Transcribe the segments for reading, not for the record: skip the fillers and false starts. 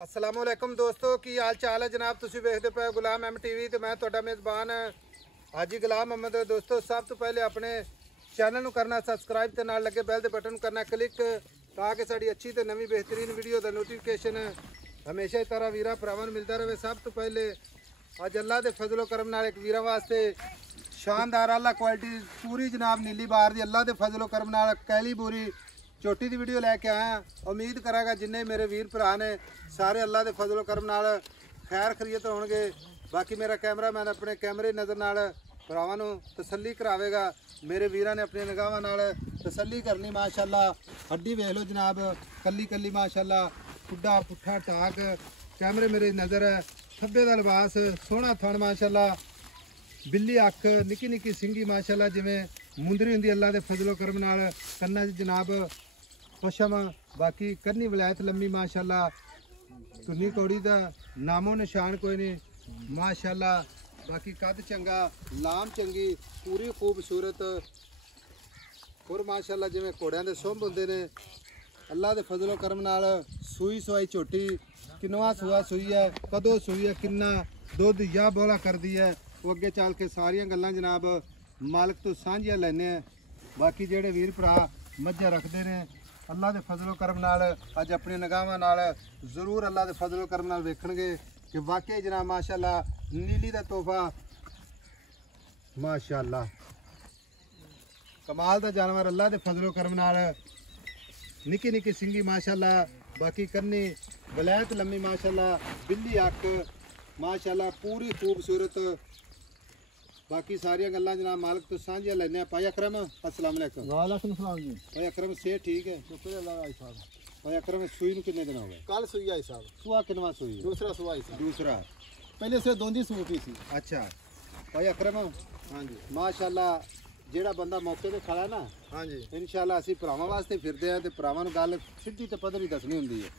अस्सलामुअलैकुम दोस्तों की हाल चाल है जनाब। तुसी वेखदे पे गुलाम एम टीवी ते मैं तुहाडा मेज़बान हाजी गुलाम अहमद। दोस्तों सब तो पहले अपने चैनल नूं करना सबसक्राइब ते नाल लगे बैल दे बटन नूं करना क्लिक ताकि साडी अच्छी ते नवी बेहतरीन वीडियो दा नोटिफिकेशन हमेशा इस तरह वीरा भरावां नूं मिलदा रहे। सब तो पहले अज अल्लाह दे फजलो करम नाल एक वीरा वास्ते शानदार आला क्वालिटी पूरी जनाब नीली बार दी अल्लाह दे फजलो करम नाल कैली पूरी छोटी दी वीडियो लैके आया। उम्मीद करांगा जिन्ने मेरे वीर भरा ने सारे अल्लाह दे फजलो करम नाल खैर खरीयत होणगे। बाकी मेरा कैमरामैन अपने कैमरे नज़र नाल भरावां नूं तसल्ली करावेगा। मेरे वीरां ने अपनी निगाहां नाल तसल्ली करनी। माशाअल्लाह हड्डी वेख लो जनाब, कल्ली कल्ली माशाअल्लाह, खुड्डा पुट्ठा टाक कैमरे मेरे नज़र है। खब्बे दा लिबास सोहना थण माशाअल्लाह, बिल्ली अख निक्की निक्की सिंगी माशाअल्लाह जिवें मुंदरी हुंदी अल्लाह दे फजलो करम नाल। कन्ना जनाब पशम, बाकी करनी वलायत लम्मी माशाअल्लाह, तुन्नी कौड़ी दा नामो निशान कोई नहीं माशाअल्लाह। बाकी कद चंगा, लाम चंगी, पूरी खूबसूरत और माशाअल्लाह जिवें घोड़ियां दे सुंभ हुंदे ने अल्लाह दे फजलो करम नाल। सूई सवाई झोटी किनवा सूआ सूई है, कदों सूई है, किन्ना दुध या बोला कर दी है, वो अगे चल के सारियां गल्लां जनाब मालक तो सांझियां लैने। बाकी जेड़े वीर भरा मज्झां रखते ने अल्लाह दे फजलो करम नाल अज अपनी निगाहां नाल जरूर अल्लाह दे फजलो करम नाल वेखणगे कि वाकई जनाब माशाअल्लाह नीली दा तोहफा माशाअल्लाह कमाल दा जानवर अल्लाह दे फजलो करम नाल। निक्की निक्की सिंगी माशाअल्लाह, बाकी करनी वलैत लम्मी माशाअल्लाह, बिल्ली अख माशाअल्लाह पूरी खूबसूरत। बाकी सारियां गल्लां जनाब मालक तो सांझियां लैने। भाई अकरम अस्सलाम वालेकुम। वालेकुम सलाम जी। भाई अकरम से ठीक है? शुक्र अल्लाह भाई साहब। भाई अकरम सूई नूं कितने दिन हो गए? कल सुई आई साहब। सुआ किनवा सूई? दूसरा सुआ आई साहब। दूसरा। पहले से दोंदी सूती सी। अच्छा भाई अकरम हाँ जी माशाअल्लाह जेड़ा बंदा मौके ते खड़ा ना हाँ जी इंशाअल्लाह असीं भरावां वास्ते फिरदे हैं ते भरावां नूं गल सिद्धी ते पद्धरी दसनी हुंदी है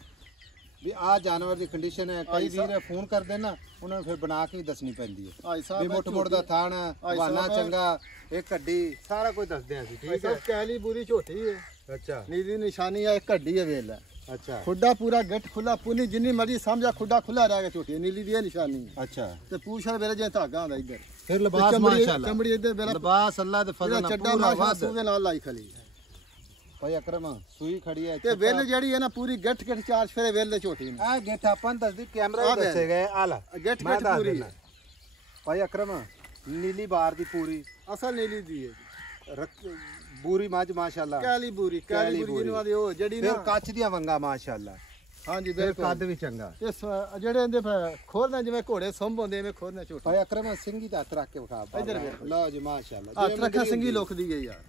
भी आ जानवर दी कंडीशन है। कई वीर फोन करदे ना उन्हां नूं फिर बना के दसनी पैंदी है आई भी साहब। मुठ मुठ दा थान बहाना चंगा एक हड्डी सारा कुछ दसदे हैं असीं। ठीक है। कैली पूरी झोटी है, अच्छा नीली निशानी है, एक हड्डी है वेल है। अच्छा खुड्डा पूरा गट खुला, पूरी जिन्नी मर्जी समझा खुड्डा खुला रह गया झोटी नीली दी निशानी है। अच्छा ते पूछ वेले जे धागा आंदा इधर फिर लिबास माशाअल्लाह, चमड़ी इधर वेला लिबास अल्लाह दे फजल नाल चड्डा पूरा माशा वाद। सूवे नाल लाई खली है। भाई अकरम सूई खड़ी है ते वेल जेड़ी है ना पूरी गट गट चार फेरे वेल दे झोटी ने। आ गेट अपन दसदी कैमरा भी दसे गए आला गट मैं गट दस पूरी देना। है, भाई अकरम नीली बार दी पूरी असल नीली दी है। बूरी मज माशाअल्लाह, कैली पूरी कैली पूरी जिन्नू आदी ओ जेड़ी फिर ना कच्च दियां वंगा माशाअल्लाह। हाँ जी फिर बिल्कुल। कद भी चंगा। ये जेड़े इंदे खोरने जिवें घोड़े सुंभ होंदे में खोरने झोटी। भाई अकरम सिंगी दा हथ रख के उठा इधर देखो। लो जी माशाअल्लाह हथ रखा सिंगी लोक दी है यार।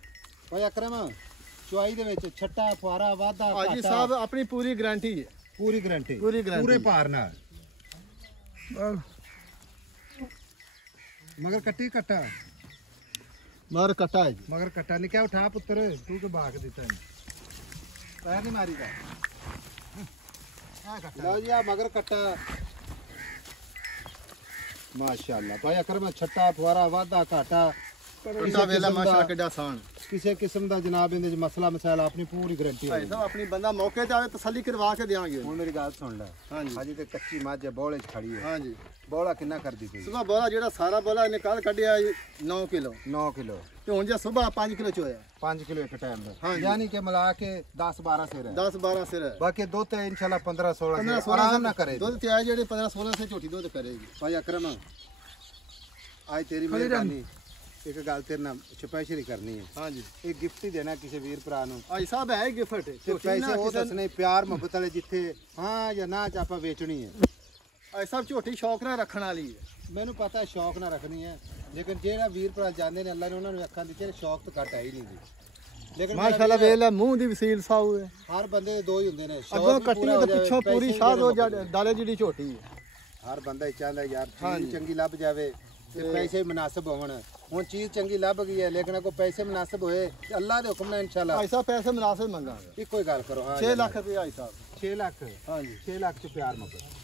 भाई अकरम चुआई दे विच छट्टा फुआरा वादा हाजी घाटा साहब अपनी पूरी गारंटी है। पूरी गारंटी पूरी गारंटी। पूरे पार नाल मगर कट्टी कट्टा मार कटा है जी। मगर कट्टा नहीं क्या उठा पुत्र तू के बाग देता है पैर नहीं मारी का लो जी आ मगर कट्टा माशाअल्लाह। भाई अकरम छट्टा फुआरा वादा घाटा कटा वेला माशा केडा आसान। किसी किस्म का जनाब इहदे मसला मसाला अपनी पूरी गारंटी भाई साहब अपनी बंदा मौके ते आवे तसल्ली करवा के देंगे। हुण मेरी गल सुन ले। हाँ जी अजी ते कच्ची मझ है बोले च खड़ी है। हाँ जी बोला कितना कर दी थी? सुबह बोला जेड़ा सारा बोला निकाल कढिया 9 किलो 9 किलो ते हुन जे सुबह 5 किलो चोया 5 किलो एक टाइम में। हाँ जी। यानी कि मिला के 10 12 सिर है। 10 12 सिर है। बाकी दो ते इंशाल्लाह 15 16 15 16 आराम ना 16 करे। दूध ते आए जेड़े 15 16 से झोटी दूध करेगी। भाई अकरम आज तेरी मेहरबानी एक गल तेरे नाल स्पेशली करनी है। हाँ जी एक गिफ्ट ही देना किसी वीर भरा नूं भाई साहब है गिफ्ट ते पैसे वो दसने प्यार मोहब्बत वाले जिथे हाँ या ना च आपां वेचनी है। भाई साहब झोटी शौक ना रखण वाली है। मैनू पता है शौक ना रखनी है लेकिन जेड़ा वीर भरा जाते ने अल्लाह ने उन्होंने अखां दित्ते शौक तो घट है ही नहीं जी। लेकिन माशाल्लाह वेला मुंह दी वसील साऊ है। हर बंदे दे दो ही हुंदे ने अगों कट्टी ते पिछों पूरी शाह दो डाले जिहड़ी झोटी है। हर बंदा ही चाहता यार हाँ चीज जी। चंगी लभ जावे ते पैसे मुनासिब होवन। हुण चीज चंगी लभ गई है लेकिन अगों पैसे मुनासिब होए ते अल्लाह दे हुक्म नाल इंशाल्लाह भाई साहब पैसे मुनासिब मंगांगे। इको ही गल करो। हाँ 6 लाख रुपए भाई साहब। 6 लाख हाँ जी 6 लाख च प्यार मोहब्बत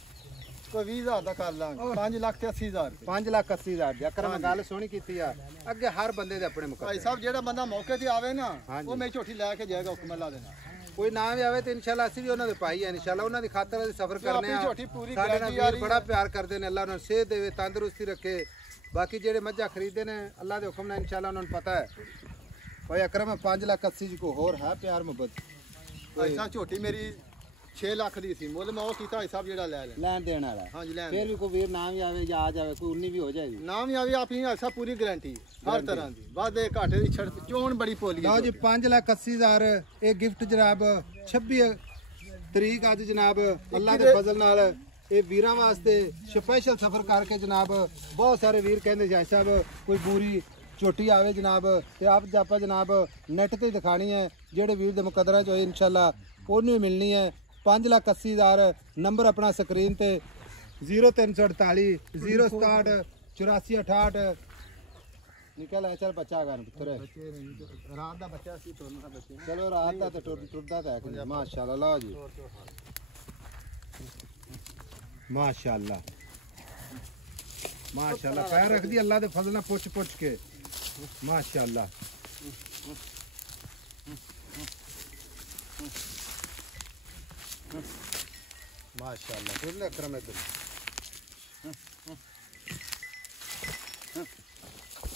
कोई 20,000 ਦਾ ਕਰ ਲਾਂਗੇ 5 ਲੱਖ ਤੇ 80,000 5 ਲੱਖ 80 ਹਜ਼ਾਰ ਦੀ ਅਕਰਮ ਗੱਲ ਸੋਹਣੀ ਕੀਤੀ ਆ ਅੱਗੇ ਹਰ ਬੰਦੇ ਦੇ ਆਪਣੇ ਭਾਈ ਮੁਕਾਬਲੇ ਸਾਹਿਬ ਜਿਹੜਾ ਬੰਦਾ ਮੌਕੇ ਤੇ ਆਵੇ ਨਾ ਹਾਂਜੀ। ਉਹ ਮੈਂ ਝੋਟੀ ਲੈ ਕੇ ਜਾਏਗਾ ਹੁਕਮ ਅੱਲਾ ਦੇ ਨਾਲ। ਕੋਈ ਨਾ ਵੀ ਆਵੇ ਤੇ ਇਨਸ਼ਾਅੱਲਾ ਅਸੀਂ ਵੀ ਉਹਨਾਂ ਦੇ ਭਾਈ ਆ ਇਨਸ਼ਾਅੱਲਾ ਉਹਨਾਂ ਦੀ ਖਾਤਰ ਅਸੀਂ ਸਫ਼ਰ ਕਰਨੇ ਆ ਝੋਟੀ ਪੂਰੀ ਸਾਡੇ ਨਾਲ ਗਾਰੰਟੀ ਆ ਵੀਰ ਬੜਾ ਪਿਆਰ ਕਰਦੇ ਨੇ ਅੱਲਾਹ ਉਹਨਾਂ ਨੂੰ ਸਿਹਤ ਦੇਵੇ ਤੰਦਰੁਸਤੀ ਰੱਖੇ ਬਾਕੀ ਜਿਹੜੇ ਮੱਝਾਂ ਖਰੀਦੇ ਨੇ ਅੱਲਾਹ ਦੇ ਹੁਕਮ ਨਾਲ ਇਨਸ਼ਾਅੱਲਾ ਉਹਨਾਂ ਨੂੰ ਪਤਾ ਹੈ ਭਾਈ ਅਕਰਮ 5,80,000 ਜੀ ਕੋ ਹੋਰ ਹੈ ਪਿਆਰ ਮੁਹੱਬਤ ਐਸਾ ਝੋਟੀ ਮੇਰੀ 6 ਲੱਖ ਦੀ ਸੀ ਮੁੱਲ ਮੈਂ ਉਹ ਕੀਤਾ ਹਿਸਾਬ ਜਿਹੜਾ ਲੈ ਲੈ ਲੈਣ ਦੇਣ ਵਾਲਾ ਹਾਂਜੀ ਲੈਣ ਫਿਰ ਵੀ ਕੋਈ ਵੀਰ ਨਾ ਵੀ ਆਵੇ ਜਾਂ ਆ ਜਾਵੇ ਕੋਈ 19 ਵੀ ਹੋ ਜਾਏਗੀ ਨਾਮ ਹੀ ਆਵੇ ਆਪਣੀ ਐਸਾ ਪੂਰੀ ਗਾਰੰਟੀ ਹਰ ਤਰ੍ਹਾਂ ਦੀ ਵਾਧੇ ਘਾਟੇ ਦੀ ਛੜ ਚੋਣ ਬੜੀ ਪੋਲੀ ਲਓ ਜੀ 5,80,000 ਇਹ ਗਿਫਟ ਜਨਾਬ 26 ਤਰੀਕ ਅੱਜ ਜਨਾਬ ਅੱਲਾਹ ਦੇ ਫਜ਼ਲ ਨਾਲ ਇਹ ਵੀਰਾਂ ਵਾਸਤੇ ਸਪੈਸ਼ਲ ਸਫ਼ਰ ਕਰਕੇ ਜਨਾਬ ਬਹੁਤ ਸਾਰੇ ਵੀਰ ਕਹਿੰਦੇ ਜਾਇ ਸਾਹਿਬ ਕੋਈ ਬੂਰੀ ਝੋਟੀ ਆਵੇ ਜਨਾਬ ਤੇ ਆਪ ਜਾਪਾ ਜਨਾਬ ਨੈਟ ਤੇ ਦਿਖਾਣੀ ਹੈ ਜਿਹੜੇ ਵੀਰ ਦੇ ਮੁਕੱਦਰਾਂ ਚ ਹੋਏ ਇਨਸ਼ਾਅੱਲਾ ਉਹਨੂੰ ਹੀ ਮਿਲਣੀ ਹੈ 5,80,000 ਨੰਬਰ ਆਪਣਾ ਸਕਰੀਨ ਤੇ 0348 067 8468 ਨਿਕਲ ਆ ਚੱਲ ਬੱਚਾ ਗਨ ਪੁੱਤਰ ਰਾਤ ਦਾ ਬੱਚਾ ਸੀ ਤੋਰਨਾ ਬੱਚੇ ਚਲੋ ਰਾਤ ਦਾ ਤੇ ਟੁਰਦਾ ਤਾਂ ਹੈ ਮਾਸ਼ਾਅੱਲਾ ਲਓ ਜੀ ਮਾਸ਼ਾਅੱਲਾ ਮਾਸ਼ਾਅੱਲਾ ਪੈਰ ਰੱਖਦੀ ਅੱਲਾ ਦੇ ਫਜ਼ਲ ਨਾਲ ਪੁੱਛ ਕੇ ਮਾਸ਼ਾਅੱਲਾ माशाल्लाह फिर अकरम इधर